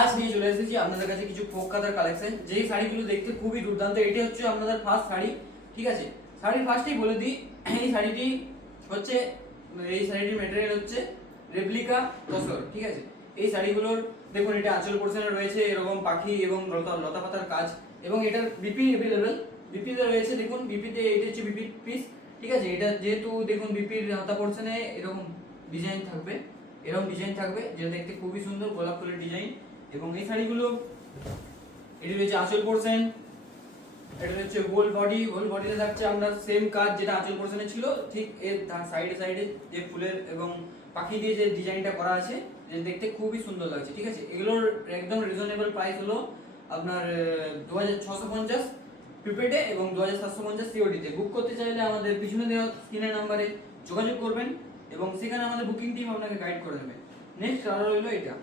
আজ নিয়ে চলে এসেছি আপনাদের কাছে কিছু ফোক কাতার কালেকশন, যেই শাড়িগুলো দেখতে খুবই দুর্দান্ত। এটি হচ্ছে আপনাদের ফার্স্ট শাড়ি, ঠিক আছে। শাড়ির ফার্স্টেই বলে দিই, এই শাড়িটি হচ্ছে, এই শাড়িটির ম্যাটেরিয়াল হচ্ছে রেপ্লিকা তসর, ঠিক আছে। এই শাড়িগুলোর দেখুন, এটা আঁচল পোর্শনে রয়েছে এরকম পাখি এবং লতা পাতার কাজ, এবং এটার বিপি অ্যাভেলেবেল। বিপিতে রয়েছে, দেখুন বিপিতে এটা হচ্ছে বিপি পিস, ঠিক আছে। এটা যেহেতু দেখুন বিপির হাতা পোর্শনে এরকম ডিজাইন থাকবে, এরকম ডিজাইন থাকবে, যেটা দেখতে খুবই সুন্দর, গোলাপ ফুলের ডিজাইন। এবং এই শাড়িগুলো, এটি রয়েছে আঁচল পোর্শন, এটা হচ্ছে হোল বডি। হোল বডিতে থাকছে আমরা সেম কাজ যেটা আঁচল পোর্শনে ছিল, ঠিক এর সাইডে সাইডে যে ফুলের এবং পাখি দিয়ে যে ডিজাইনটা করা আছে, যে দেখতে খুবই সুন্দর লাগছে, ঠিক আছে। এগুলোর একদম রিজনেবল প্রাইস হলো আপনার 2650 প্রিপেডে এবং 2750 সিওডিতে। বুক করতে চাইলে আমাদের পিছনে দেওয়া স্ক্রিনের নাম্বারে যোগাযোগ করবেন এবং সেখানে আমাদের বুকিং টিম আপনাকে গাইড করে দেবে। নেক্সট কালার হলো এটা,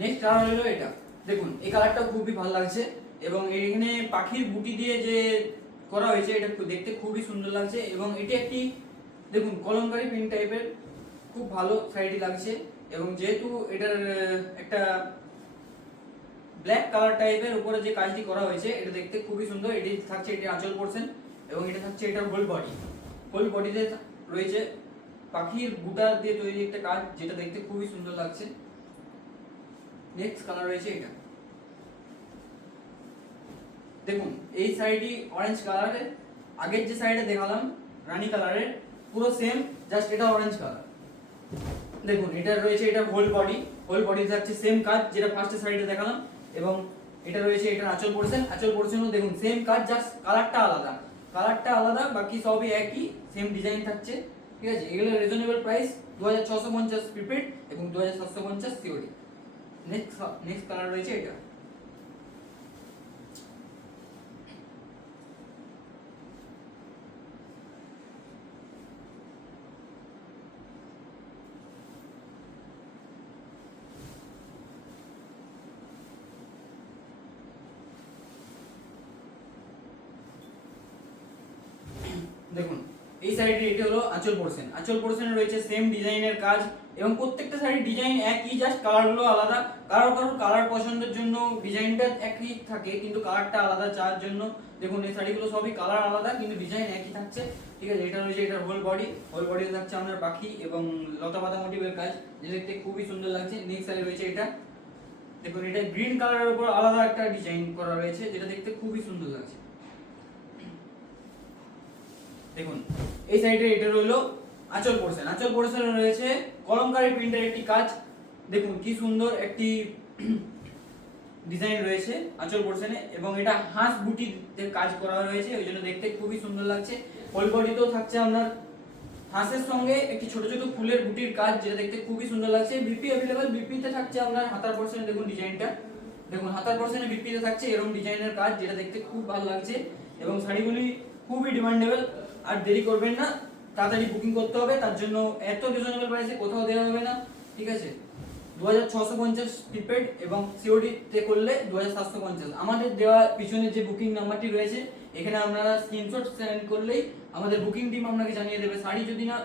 নেক্সট কালার হলো এটা। দেখুন এই কালারটা খুবই ভালো লাগছে এবং এখানে পাখির বুটি দিয়ে যে করা হয়েছে, এটা দেখতে খুবই সুন্দর লাগছে। এবং এটি একটি দেখুন কলমকারী প্রিন্ট টাইপের, খুব ভালো শাড়িটি লাগছে। এবং যেহেতু এটার একটা ব্ল্যাক কালার টাইপের উপরে যে কাজটি করা হয়েছে, এটা দেখতে খুবই সুন্দর। এটি থাকছে এটি আঁচল পোর্শন এবং এটা থাকছে এটার হোল বডি। হোল বডিতে রয়েছে পাখির বুটা দিয়ে তৈরি একটা কাজ, যেটা দেখতে খুবই সুন্দর লাগছে। নেক্সট কালার রয়েছে এটা, দেখুন এই শাড়িটি অরেঞ্জ কালারের। আগের যে শাড়িটা দেখালাম রানী কালারের, পুরো সেম, জাস্ট এটা অরেঞ্জ কালার। দেখুন এটা রয়েছে, এটা হোল বডি, হোল বডি থাকছে সেম কাজ যেটা ফার্স্টে শাড়িটা দেখালাম। এবং এটা রয়েছে এটা আঁচল পোর্শন, আঁচল পোর্শনও দেখুন সেম কাজ, জাস্ট কালারটা আলাদা, কালারটা আলাদা, বাকি সবই একই, সেম ডিজাইন থাকছে, ঠিক আছে। এগুলো রিজনেবল প্রাইস 2650 প্রিপেড এবং 2750 সিওডি। নেক্সট কালার রয়েছে এটা, দেখুন এই শাড়িটির এটি হলো আঁচল পোর্শন। আঁচল পোর্শনে রয়েছে সেম ডিজাইনের কাজ এবং প্রত্যেকটা শাড়ির ডিজাইন একই, জাস্ট কালারগুলো আলাদা। কারো কালার পছন্দের জন্য ডিজাইনটা একই থাকে কিন্তু কালারটা আলাদা চাওয়ার জন্য, দেখুন এই শাড়িগুলো সবই কালার আলাদা কিন্তু ডিজাইন একই থাকছে, ঠিক আছে। এটা রয়েছে এটার হোল বডি, হোল বডিতে থাকছে আপনার পাখি এবং লতা পাতা মোটিভের কাজ, যেটা দেখতে খুবই সুন্দর লাগছে। নেক্সট শাড়ি রয়েছে এটা, দেখুন এটা গ্রিন কালারের উপর আলাদা একটা ডিজাইন করা রয়েছে, যেটা দেখতে খুবই সুন্দর লাগছে। দেখুন এই সাইডে এটা রইলো আঁচল পোর্শন। আঁচল পোর্শনে রয়েছে কলমকারী প্রিন্টের একটি কাজ, দেখুন কি সুন্দর একটি ডিজাইন রয়েছে আঁচল পোর্শনে এবং এটা হাঁস বুটিতে কাজ করা রয়েছে, ওই জন্য দেখতে খুবই সুন্দর লাগছে। হোল বডিতেও থাকছে আপনার হাঁসের সঙ্গে একটি ছোট ছোট ফুলের বুটির কাজ, যেটা দেখতে খুবই সুন্দর লাগছে। বিপি अवेलेबल, বিপিতে থাকছে আপনার হাতার পোর্শনে, দেখুন ডিজাইনটা, দেখুন হাতার পোর্শনে বিপিতে থাকছে এরকম ডিজাইনের কাজ, যেটা দেখতে খুব ভালো লাগছে। এবং শাড়িগুলি খুবই ডিমান্ডেবল, আর দেরি করবেন না, তাড়াতাড়ি বুকিং করতে হবে, তার জন্য এত রিজনেবল প্রাইসে কোথাও দেওয়া হবে না, ঠিক আছে। 2650 প্রিপেড এবং সিওডি তে করলে 2750। আমাদের দেওয়া পিছনে যে বুকিং নাম্বারটি রয়েছে, এখানে আপনারা স্ক্রিনশট সেন্ড করলেই আমাদের বুকিং টিম আপনাকে জানিয়ে দেবে। শাড়ি যদি না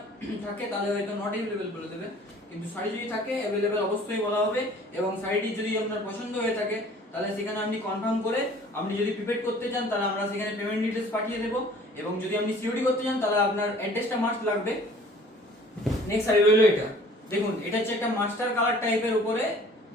থাকে তাহলে হয়তো নট অ্যাভেলেবল বলে দেবে, কিন্তু শাড়ি যদি থাকে অ্যাভেলেবল অবশ্যই বলা হবে। এবং শাড়িটি যদি আপনার পছন্দ হয়ে থাকে তাহলে সেখানে আপনি কনফার্ম করে, আপনি যদি প্রিপেড করতে চান তাহলে আমরা সেখানে পেমেন্ট ডিটেইলস পাঠিয়ে দেবো, এবং যদি আপনি সিওডি করতে চান তাহলে আপনার অ্যাড্রেসটা মাস্ট লাগবে। নেক্সট শাড়ি রইলো এটা, দেখুন এটা হচ্ছে একটা মাস্টার কালার টাইপের উপরে,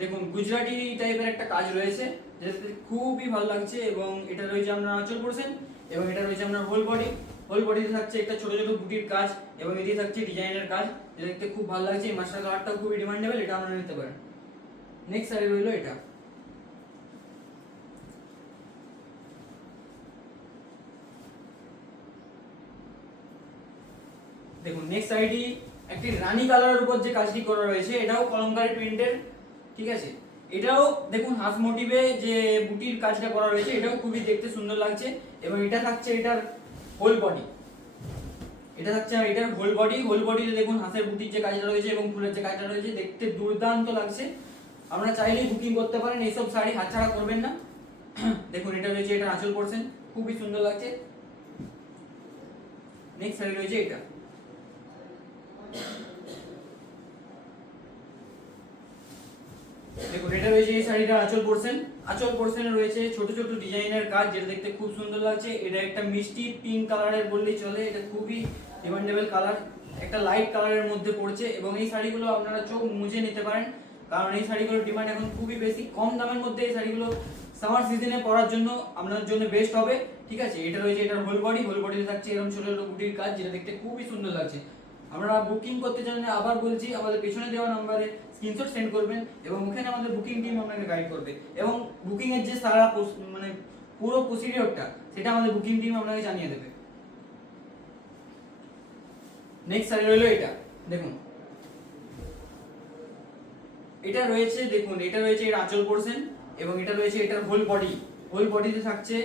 দেখুন গুজরাটি টাইপের একটা কাজ রয়েছে, যেটা খুবই ভালো লাগছে। এবং এটা রয়েছে আপনার আঁচল পোর্শন এবং এটা রয়েছে আপনার হোল বডি। হোল বডিতে থাকছে একটা ছোট ছোট বুটির কাজ এবং এদিকে থাকছে ডিজাইনের কাজ, যেটা দেখতে খুব ভালো লাগছে। এই মাস্টার কালারটাও খুবই ডিমান্ডেবল, এটা আপনারা নিতে পারেন। নেক্সট শাড়ি রইলো এটা, দেখুন নেক্সট শাড়িটি একটি রানী কালারের উপর যে কাজটি করা রয়েছে, এটাও কলমকারী প্রিন্টের, ঠিক আছে। এটাও দেখুন হাঁস মোটিভে যে বুটির কাজটা করা রয়েছে, এটাও খুবই দেখতে সুন্দর লাগছে। এবং এটা থাকছে এটার হোল বডি, এটা থাকছে এটার হোল বডি। হোল বডিতে দেখুন হাঁসের বুটির যে কাজটা রয়েছে এবং ফুলের যে কাজটা রয়েছে, দেখতে দুর্দান্ত লাগছে। আপনারা চাইলেই বুকিং করতে পারেন, এইসব শাড়ি হাতছাড়া করবেন না। দেখুন এটা রয়েছে এটা আঁচল পোর্শন, খুবই সুন্দর লাগছে। নেক্সট শাড়ি রয়েছে এটা, দেখুন এটা রয়েছে এই শাড়িটার আঁচল পোরশন। আঁচল পোরশনে রয়েছে ছোট ছোট ডিজাইনের কাজ, যেটা দেখতে খুব সুন্দর লাগছে। এটা একটা মিষ্টি পিঙ্ক কালারের বললেই চলে, এটা খুবই ডিমান্ডেবল কালার, একটা লাইট কালারের মধ্যে পড়ছে। এবং এই শাড়িগুলো আপনারা চোখ মুজে নিতে পারেন, কারণ এই শাড়িগুলোর ডিমান্ড এখন খুবই বেশি। কম দামের মধ্যে এই শাড়িগুলো সামার সিজনে পরার জন্য আপনাদের জন্য বেস্ট হবে, ঠিক আছে। এটা রয়েছে এটার হোল বডি, হোল বডিতে থাকছে এরকম ছোট ছোট বুটির কাজ, যেটা দেখতে খুবই সুন্দর লাগছে। আমরা বুকিং করতে জানলে আবার বলছি, আমাদের পেছনে দেওয়া নম্বরে স্ক্রিনশট সেন্ড করবেন এবং ওখানে আমাদের বুকিং টিম আপনাকে গাইড করবে। এবং বুকিং এর যে সারা মানে পুরো প্রসিডিওরটা সেটা আমাদের বুকিং টিম আপনাকে জানিয়ে দেবে। নেক্সট শাড়ি রইলো এটা, দেখুন এটা রয়েছে, দেখুন এটা রয়েছে এর আঁচল পোরশন এবং এটা রয়েছে এটার হোল বডি। হোল বডিতে থাকছে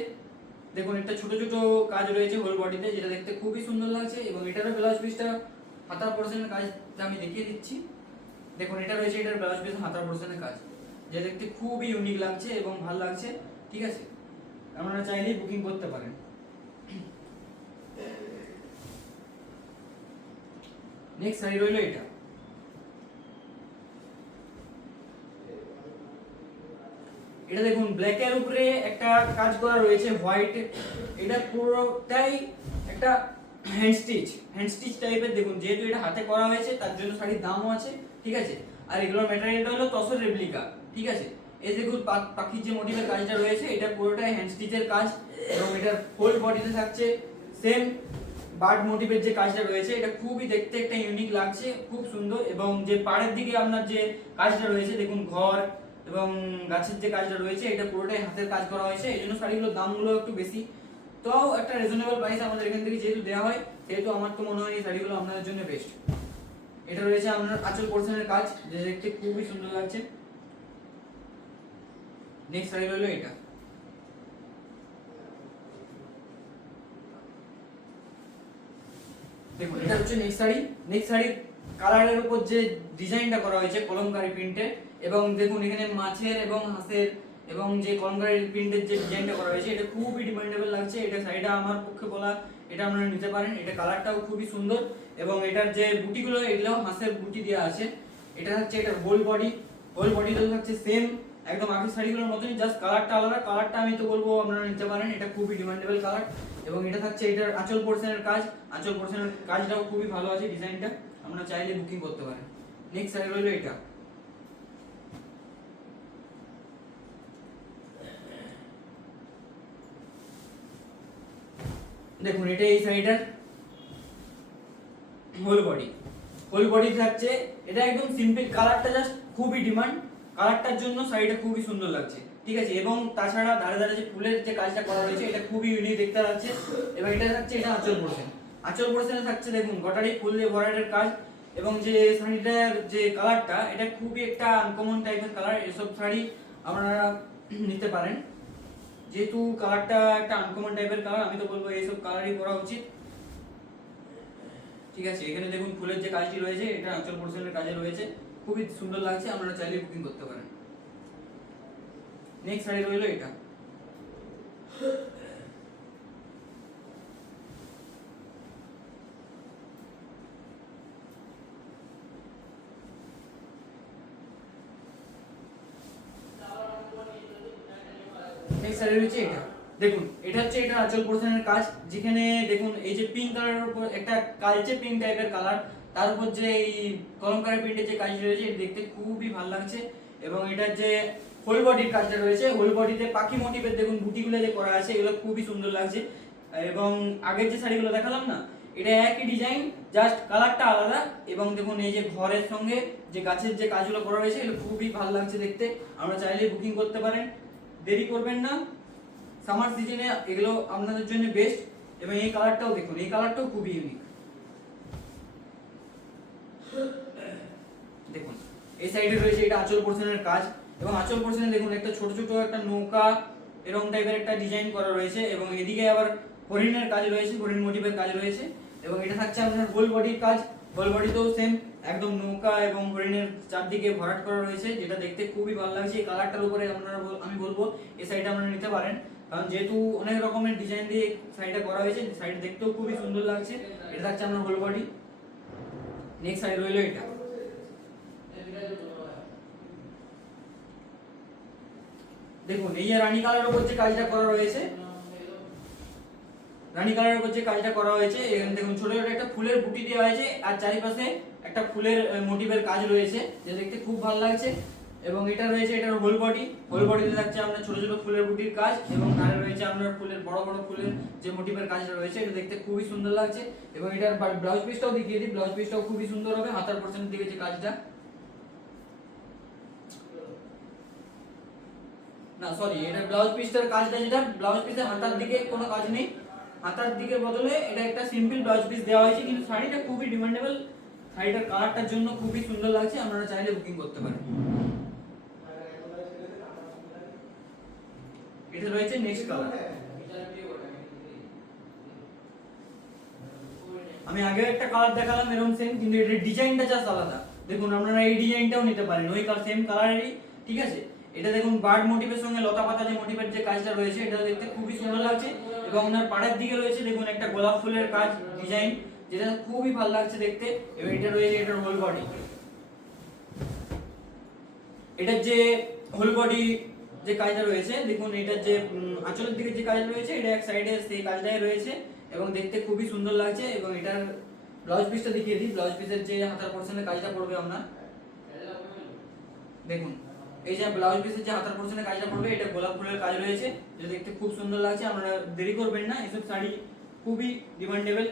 দেখুন একটা ছোট ছোট কাজ রয়েছে হোল বডিতে, যেটা দেখতে খুবই সুন্দর লাগছে। এবং এটারও ব্লাউজ পিসটা হাতার পোরশনের কাজটা আমি দেখিয়ে দিচ্ছি। দেখুন এটা রয়েছে এটার ব্লাউজ পিস হাতার পোরশনের কাজ, যেটা দেখতে খুবই ইউনিক লাগছে এবং ভালো লাগছে, ঠিক আছে। আপনারা চাইলেই বুকিং করতে পারেন। নেক্সট শাড়ি রইলো এটা, এটা দেখুন ব্ল্যাকের উপরে একটা কাজ করা রয়েছে হোয়াইট, এটা পুরোটাই একটা হ্যান্ড স্টিচ টাইপের। দেখুন যেহেতু এটা হাতে করা হয়েছে তার জন্য শাড়ির দামও আছে, ঠিক আছে। আর এগুলোর ম্যাটেরিয়ালটা হলো তসর রেপ্লিকা, ঠিক আছে। এই দেখুন পাখির যে মোটিভের কাজটা রয়েছে এটা পুরোটাই হ্যান্ড স্টিচের কাজ এবং এটার হোল বডিতে থাকছে সেম বার্ড মোটিভের যে কাজটা রয়েছে, এটা খুবই দেখতে একটা ইউনিক লাগছে, খুব সুন্দর। এবং যে পাড়ের দিকে আপনার যে কাজটা রয়েছে দেখুন ঘর এবং গাছের যে কাজটা রয়েছে এটা পুরোটাই হাতের কাজ করা হয়েছে, এই জন্য শাড়িগুলোর দামগুলো একটু বেশি। তো একটা রিজনেবল প্রাইস আমাদের এখান থেকে যেহেতু দেওয়া হয়, সেহেতু আমার তো মনে হয় এই শাড়িগুলো আপনাদের জন্য বেস্ট। এটা রয়েছে আপনার আঁচল পোরশনের কাজ, যেটা দেখতে খুবই সুন্দর লাগছে। নেক্সট শাড়ি হলো এটা, দেখুন এটা হচ্ছে নেক্সট শাড়ি। নেক্সট শাড়ির কালারের উপর যে ডিজাইনটা করা হয়েছে কলমকারী প্রিন্টে, এবং দেখুন এখানে মাছের এবং হাঁসের এবং যে কলমকারী প্রিন্টের যে ডিজাইনটা করা হয়েছে এটা খুবই ডিমান্ডেবল লাগছে। এটা শাড়িটা আমার পক্ষে বলা, এটা আপনারা নিতে পারেন। এটা কালারটাও খুবই সুন্দর এবং এটার যে বুটিগুলো এগুলো হাঁসের বুটি দেওয়া আছে। এটা হচ্ছে এটার হোল বডি, হোল বডিতেও থাকছে সেম একদম আগের শাড়িগুলোর মতনই, জাস্ট কালারটা আলাদা। কালারটা আমি তো বলবো আপনারা নিতে পারেন, এটা খুবই ডিমান্ডেবল কালার। এবং এটা থাকছে এটার আঁচল পোরশনের কাজ, আঁচল পোরশনের কাজটাও খুবই ভালো আছে, ডিজাইনটা আপনারা চাইলে বুকিং করতে পারেন। নেক্সট শাড়ি হলো এটা, দেখুন এটা এই শাড়িটার হোল বডি, হোল বডি থাকছে। এটা একদম সিম্পল, কালারটা জাস্ট খুবই ডিমান্ড, কালারটার জন্য শাড়িটা খুবই সুন্দর লাগছে, ঠিক আছে। এবং তাছাড়া ধারে ধারে যে ফুলের যে কাজটা করা হয়েছে এটা খুবই ইউনিক দেখতে লাগছে। এবং এটা থাকছে এটা আঁচল পোরশন, আঁচল পোরশনে থাকছে দেখুন গোটারি ফুল দিয়ে ভরাটের কাজ। এবং যে শাড়িটার যে কালারটা এটা খুবই একটা আনকমন টাইপের কালার, এসব শাড়ি আপনারা নিতে পারেন যেহেতু কালারটা একটা আনকমন টাইপের কালার। আমি তো বলবো এইসব কালারই পরা উচিত, ঠিক আছে। এখানে দেখুন ফুলের যে কাজটি রয়েছে এটা আঁচল পোরশনের কাজে রয়েছে, খুবই সুন্দর লাগছে, আপনারা চাইলে বুকিং করতে পারেন। নেক্সট শাড়ি রইলো এটা, নেক্সট শাড়ি রয়েছে এটা, দেখুন এটা হচ্ছে এটা আঁচল পোরশনের কাজ, যেখানে দেখুন এই যে পিঙ্ক কালারের উপর একটা কালচে পিঙ্ক টাইপের কালার, তার উপর যে এই কলমকারী প্রিন্টের যে কাজ রয়েছে এটা দেখতে খুবই ভালো লাগছে। এবং এটার যে হোল বডির কাজটা রয়েছে, হোল বডিতে পাখি মোটিভের দেখুন বুটিগুলো যে করা আছে এগুলো খুবই সুন্দর লাগছে। এবং আগের যে শাড়িগুলো দেখালাম না এটা একই ডিজাইন, জাস্ট কালারটা আলাদা। এবং দেখুন এই যে ঘরের সঙ্গে যে গাছের যে কাজগুলো করা হয়েছে এগুলো খুবই ভালো লাগছে দেখতে, আমরা চাইলে বুকিং করতে পারেন, দেরি করবেন না। সামার সিজনে এগুলো আপনাদের জন্য বেস্ট। এবং এই কালারটাও দেখুন, এই কালারটাও খুবই ইউনিক, দেখুন এই সাইডে রয়েছে এটা আঁচল পোরশনের কাজ। এবং আঁচল পোরশনে দেখুন একটা ছোট ছোট একটা নৌকা এরকম টাইপের একটা ডিজাইন করা রয়েছে। এবং এদিকে আবার হরিণের কাজ রয়েছে, হরিণ মোটিভের কাজ রয়েছে। এবং এটা থাকছে আপনার হোল বডির কাজ, হোল বডিতেও সেম একদম নৌকা এবং হরিণের চারদিকে ভরাট করা রয়েছে, যেটা দেখতে খুবই ভালো লাগছে। এই কালারটার উপরে আপনারা আমি বলবো এই শাড়িটা আপনারা নিতে পারেন, কারণ যেহেতু অনেক রকমের ডিজাইন দিয়ে শাড়িটা করা হয়েছে, শাড়ি দেখতেও খুবই সুন্দর লাগছে। এটা থাকছে আপনার হোল বডি। নেক্সট শাড়ি রইলো এটা, দেখুন এই যে রানী কালারের উপর যে কাজটা করা রয়েছে, রানী কালারের উপর যে কাজটা করা হয়েছে, এখানে দেখুন ছোট ছোট একটা ফুলের বুটি দেওয়া হয়েছে আর চারিপাশে একটা ফুলের মোটিভের কাজ রয়েছে, যে দেখতে খুব ভালো লাগছে। এবং এটা রয়েছে এটার হোল বডি, হোল বডিতে থাকছে আপনার ছোট ছোট ফুলের বুটির কাজ এবং গায়ে রয়েছে আপনার ফুলের বড় বড় ফুলের যে মোটিভের কাজটা রয়েছে, এটা দেখতে খুবই সুন্দর লাগছে। এবং এটার ব্লাউজ পিসটাও দেখিয়ে দিই, ব্লাউজ পিসটাও খুবই সুন্দর হবে, হাতার পোর্শনের দিকে যে কাজটা, না সরি, এটা ব্লাউজ পিসটার কাজটা যেটা, ব্লাউজ পিসের হাতার দিকে কোনো কাজ নেই, হাতার দিকে বদলে এটা একটা সিম্পল ব্লাউজ পিস দেওয়া হয়েছে, কিন্তু শাড়িটা খুবই ডিমান্ডেবল, শাড়িটার কালারটার জন্য খুবই সুন্দর লাগছে, আপনারা চাইলে বুকিং করতে পারেন। এটা রয়েছে নেক্সট কালার। আমি আগে একটা কালার দেখালাম এরকম সেম, কিন্তু এটার ডিজাইনটা জাস্ট আলাদা। দেখুন আপনারা এই ডিজাইনটাও নিতে পারেন, ওই সেম কালারেরই, ঠিক আছে। এটা দেখুন বার্ড মোটিভের সঙ্গে লতা পাতা যে মোটিভের যে কাজটা রয়েছে, এটা দেখতে খুবই সুন্দর লাগছে। এবং ওনার পাড়ের দিকে রয়েছে দেখুন একটা গোলাপ ফুলের কাজ ডিজাইন, যেটা খুবই ভালো লাগছে দেখতে। এবং এটা রয়েছে এটার হোল বডি, এটার যে হোল বডি যে কাজটা রয়েছে, দেখুন এটার যে আঁচলের দিকে যে কাজ রয়েছে, এটা এক সাইডে সেই কাজটাই রয়েছে এবং দেখতে খুবই সুন্দর লাগছে। এবং এটার ব্লাউজ পিসটা দেখিয়ে দিই, ব্লাউজ পিসের যে হাতার পোর্শনে কাজটা পড়বে আপনার, দেখুন এই যে ব্লাউজ পিসের যে হাতার পোর্শনে কাজটা পড়বে, এটা গোলাপ ফুলের কাজ রয়েছে, যেটা দেখতে খুব সুন্দর লাগছে। আপনারা দেরি করবেন না, এসব শাড়ি খুবই ডিমান্ডেবল।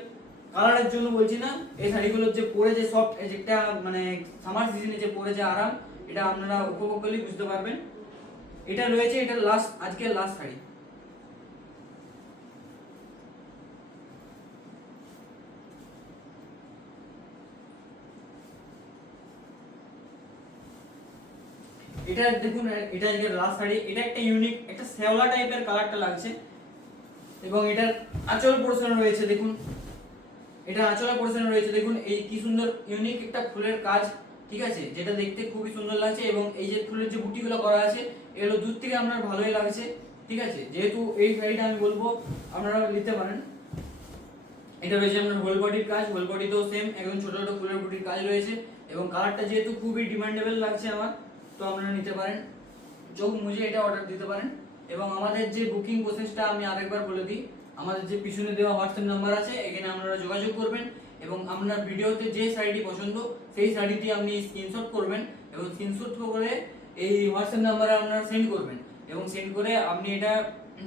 কালারের জন্য বলছি না, এই শাড়িগুলোর যে পরে যে সফট, যেটা মানে সামার সিজনে যে পরে যে আরাম, এটা আপনারা উপভোগ করলেই বুঝতে পারবেন। এটা রয়েছে এটা লাস্ট, আজকের লাস্ট শাড়ি। এটা দেখুন এটা আজকের লাস্ট শাড়ি, এটা একটা ইউনিক একটা শ্যাওলা টাইপের কালারটা লাগছে। এবং এটার আঁচল পোর্শন রয়েছে দেখুন, এটা আঁচলের পোর্শন রয়েছে দেখুন, এই কি সুন্দর ইউনিক একটা ফুলের কাজ, ঠিক আছে, যেটা দেখতে খুবই সুন্দর লাগছে। এবং এই যে ফুলের যে বুটিগুলো করা আছে, এগুলো দূর থেকে আপনার ভালোই লাগছে, ঠিক আছে। যেহেতু এই শাড়িটা আমি বলবো আপনারা নিতে পারেন। এটা রয়েছে আপনার হোল বডির কাজ, হোল বডিতেও সেম একদম ছোট ছোট ফুলের বুটির কাজ রয়েছে। এবং কালারটা যেহেতু খুবই ডিমান্ডেবল লাগছে আমার, তো আপনারা নিতে পারেন, চোখ মুজে এটা অর্ডার দিতে পারেন। এবং আমাদের যে বুকিং প্রসেসটা আমি আরেকবার বলে দিই, আমাদের যে পিছনে দেওয়া হোয়াটসঅ্যাপ নাম্বার আছে, এখানে আপনারা যোগাযোগ করবেন এবং আপনার ভিডিওতে যে শাড়িটি পছন্দ সেই শাড়িটি আপনি স্ক্রিনশট করবেন এবং স্ক্রিনশট করে এই হোয়াটসঅ্যাপ নাম্বারে আপনারা সেন্ড করবেন। এবং সেন্ড করে আপনি এটা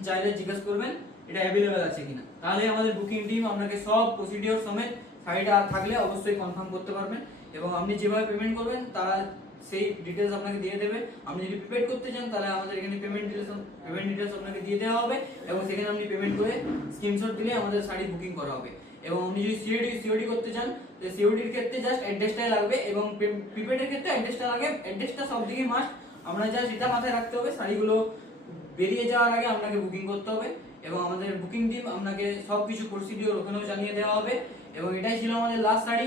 চাইলে জিজ্ঞাসা করবেন এটা অ্যাভেলেবেল আছে কিনা, তাহলে আমাদের বুকিং টিম আপনাকে সব প্রসিডিওর সমেত শাড়িটা থাকলে অবশ্যই কনফার্ম করতে পারবেন। এবং আপনি যেভাবে পেমেন্ট করবেন তারা সেই ডিটেলস আপনাকে দিয়ে দেবে। আপনি যদি প্রিপেড করতে চান তাহলে আমাদের এখানে পেমেন্ট ডিটেলস আপনাকে দিয়ে দেওয়া হবে এবং সেখানে আপনি পেমেন্ট করে স্ক্রিনশট দিলে আমাদের শাড়ি বুকিং করা হবে। এবং আপনি যদি সিওডি করতে চান, সিওডির ক্ষেত্রে জাস্ট অ্যাড্রেসটাই লাগবে এবং প্রিপেডের ক্ষেত্রে অ্যাড্রেসটা লাগে, অ্যাড্রেসটা সব দিকেই মাস্ট। আমরা জাস্ট এটা মাথায় রাখতে হবে, শাড়িগুলো বেরিয়ে যাওয়ার আগে আপনাকে বুকিং করতে হবে এবং আমাদের বুকিং টিম আপনাকে সব কিছু প্রসিডিওর ওখানেও জানিয়ে দেওয়া হবে। এবং এটাই ছিল আমাদের লাস্ট শাড়ি।